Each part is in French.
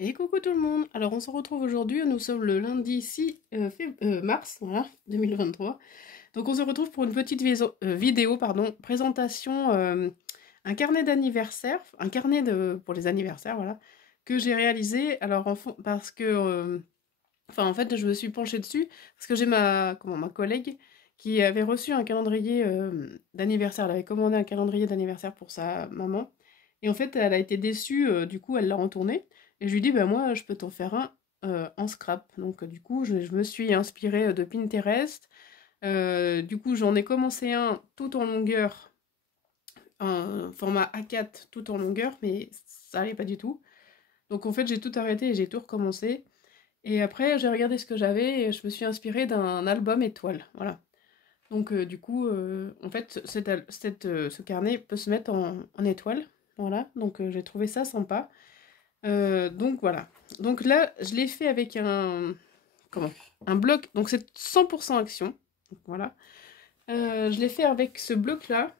Et coucou tout le monde. Alors on se retrouve aujourd'hui, nous sommes le lundi 6 mars, voilà, 2023. Donc on se retrouve pour une petite vidéo, présentation, un carnet d'anniversaire, pour les anniversaires, voilà, que j'ai réalisé. Alors parce que, en fait, je me suis penchée dessus parce que j'ai ma collègue qui avait reçu un calendrier d'anniversaire. Elle avait commandé un calendrier d'anniversaire pour sa maman. Et en fait, elle a été déçue, du coup, elle l'a retourné. Et je lui dis, bah moi, je peux t'en faire un en scrap. Donc, du coup, je me suis inspirée de Pinterest. Du coup, j'en ai commencé un tout en longueur, un format A4 tout en longueur, mais ça allait pas du tout. Donc, en fait, j'ai tout arrêté et j'ai tout recommencé. Et après, j'ai regardé ce que j'avais et je me suis inspirée d'un album étoile. Voilà. Donc, du coup, en fait, ce carnet peut se mettre en étoile. Voilà. Donc, j'ai trouvé ça sympa. Donc, voilà. Donc là, je l'ai fait avec comment? Un bloc. Donc, c'est 100% action. Donc, voilà. Je l'ai fait avec ce bloc-là,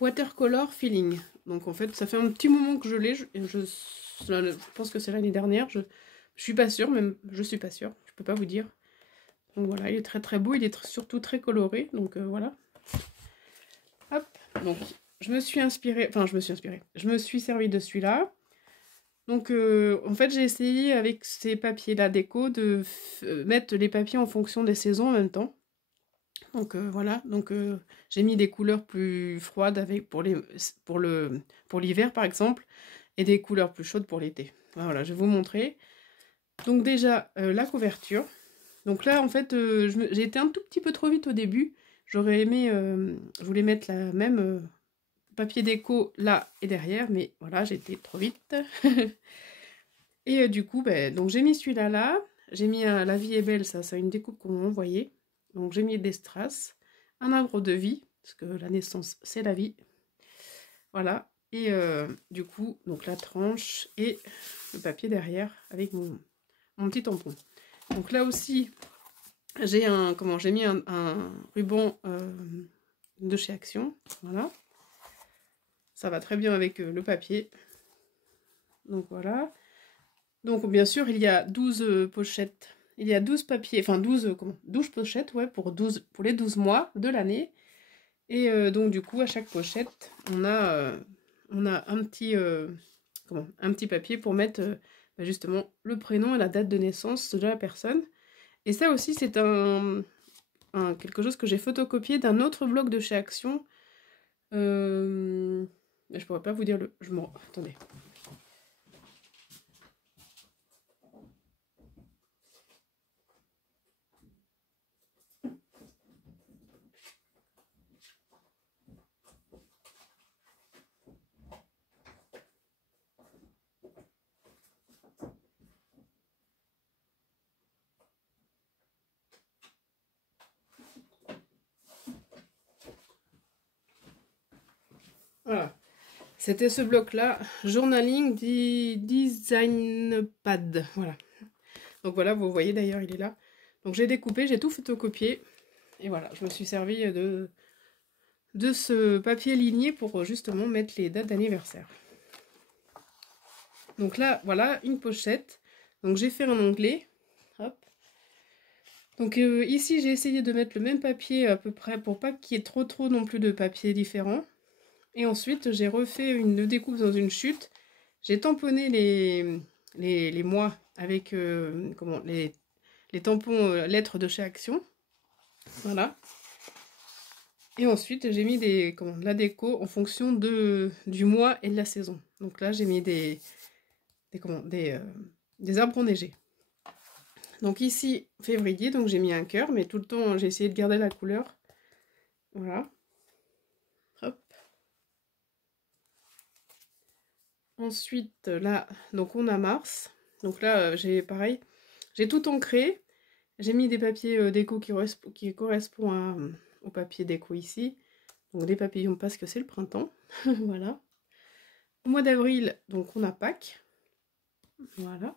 Watercolor Feeling. Donc, en fait, ça fait un petit moment que je l'ai. Je pense que c'est l'année dernière. Je suis pas sûre, même. Je suis pas sûre. Je peux pas vous dire. Donc voilà, il est très très beau, il est surtout très coloré, donc voilà. Hop, donc je me suis inspirée, je me suis servi de celui-là. Donc en fait j'ai essayé avec ces papiers-là déco de mettre les papiers en fonction des saisons en même temps. Donc voilà, donc j'ai mis des couleurs plus froides pour l'hiver par exemple, et des couleurs plus chaudes pour l'été. Voilà, je vais vous montrer. Donc déjà la couverture. Donc là, en fait, j'ai été un tout petit peu trop vite au début. J'aurais aimé, je voulais mettre la même papier déco là et derrière, mais voilà, j'ai été trop vite. Et du coup, donc j'ai mis celui-là là. J'ai mis La vie est belle, ça a une découpe qu'on m'a envoyée. Donc j'ai mis des strass, un arbre de vie, parce que la naissance, c'est la vie. Voilà. Et du coup, donc la tranche et le papier derrière avec mon petit tampon. Donc là aussi, j'ai mis un ruban de chez Action, voilà. Ça va très bien avec le papier. Donc voilà. Donc bien sûr, il y a 12 pochettes. Il y a 12 papiers, enfin 12 pochettes, ouais, pour les 12 mois de l'année. Et donc du coup, à chaque pochette, on a un petit papier pour mettre justement le prénom et la date de naissance de la personne. Et ça aussi, c'est quelque chose que j'ai photocopié d'un autre blog de chez Action. Mais je pourrais pas vous dire le... Attendez. Voilà. C'était ce bloc-là, Journaling Design Pad. Voilà. Donc voilà, vous voyez d'ailleurs, il est là. Donc j'ai découpé, j'ai tout photocopié. Et voilà, je me suis servi de ce papier ligné pour justement mettre les dates d'anniversaire. Donc là, voilà, une pochette. Donc j'ai fait un onglet. Hop. Donc ici, j'ai essayé de mettre le même papier à peu près pour pas qu'il y ait trop non plus de papier différent. Et ensuite, j'ai refait une découpe dans une chute. J'ai tamponné les mois avec les tampons lettres de chez Action. Voilà. Et ensuite, j'ai mis de la déco en fonction du mois et de la saison. Donc là, j'ai mis des arbres enneigés. Donc ici, février, donc j'ai mis un cœur, mais tout le temps, j'ai essayé de garder la couleur. Voilà. Hop. Ensuite, là, donc on a mars. Donc là, j'ai pareil, j'ai tout ancré. J'ai mis des papiers déco qui correspondent au papier déco ici. Donc des papillons parce que c'est le printemps. Voilà. Au mois d'avril, donc on a Pâques. Voilà.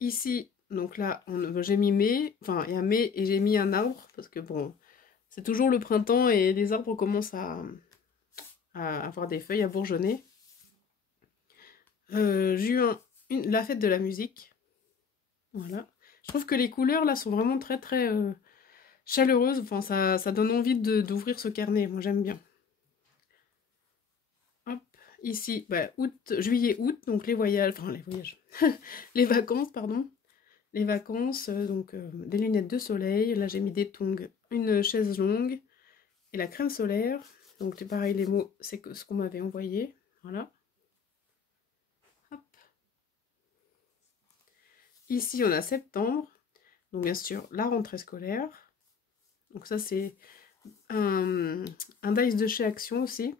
Ici, donc là, j'ai mis mai. Enfin, il y a mai et j'ai mis un arbre. Parce que bon, c'est toujours le printemps et les arbres commencent à avoir des feuilles, à bourgeonner. juin, la fête de la musique. Voilà. Je trouve que les couleurs là sont vraiment très très chaleureuses. Enfin, ça donne envie d'ouvrir ce carnet. Moi j'aime bien. Hop. Ici, bah, juillet, août, donc les voyages, enfin les voyages, les vacances, pardon. Les vacances, donc des lunettes de soleil. Là j'ai mis des tongs, une chaise longue et la crème solaire. Donc c'est pareil, les mots, c'est ce qu'on m'avait envoyé. Voilà. Hop. Ici on a septembre. Donc bien sûr la rentrée scolaire. Donc ça c'est un dice de chez Action aussi.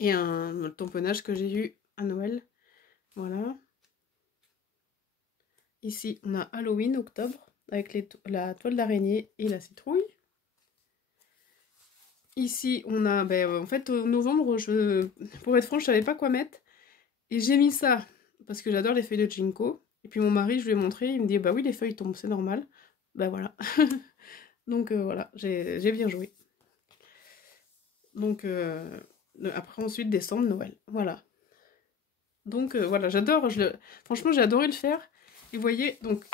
Et un tamponnage que j'ai eu à Noël. Voilà. Ici on a Halloween, octobre, avec la toile d'araignée et la citrouille. Ici on a, en fait novembre, pour être franche, je savais pas quoi mettre. Et j'ai mis ça, parce que j'adore les feuilles de ginkgo. Et puis mon mari, je lui ai montré, il me dit, bah oui, les feuilles tombent, c'est normal. Bah voilà. Donc voilà, j'ai bien joué. Donc après ensuite décembre, Noël. Voilà. Donc voilà, j'adore, franchement j'ai adoré le faire. Et vous voyez, donc,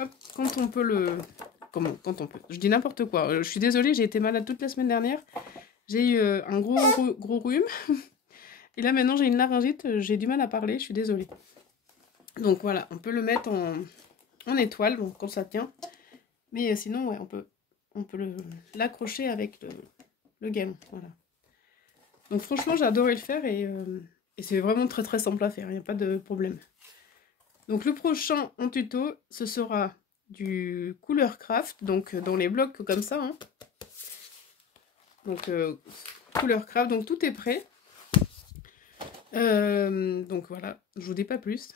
hop, quand on peut le... Comment? Quand on peut. Je dis n'importe quoi. Je suis désolée, j'ai été malade toute la semaine dernière. J'ai eu un gros rhume. Et là maintenant j'ai une laryngite, j'ai du mal à parler, je suis désolée. Donc voilà, on peut le mettre en étoile, donc quand ça tient. Mais sinon, ouais, on peut l'accrocher avec le galon. Voilà. Donc franchement, j'ai adoré le faire et c'est vraiment très très simple à faire, il n'y a pas de problème. Donc le prochain en tuto, ce sera du couleur craft, donc dans les blocs comme ça. Hein. Donc couleur craft, donc tout est prêt. Donc voilà, je vous dis pas plus.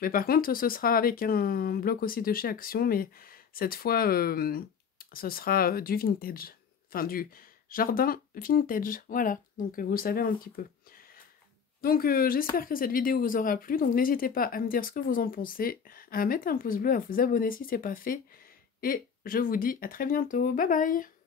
Mais par contre, ce sera avec un bloc aussi de chez Action, mais cette fois, ce sera du vintage. Enfin, du jardin vintage. Voilà, donc vous le savez un petit peu. Donc j'espère que cette vidéo vous aura plu. Donc n'hésitez pas à me dire ce que vous en pensez, à mettre un pouce bleu, à vous abonner si ce n'est pas fait. Et je vous dis à très bientôt. Bye bye!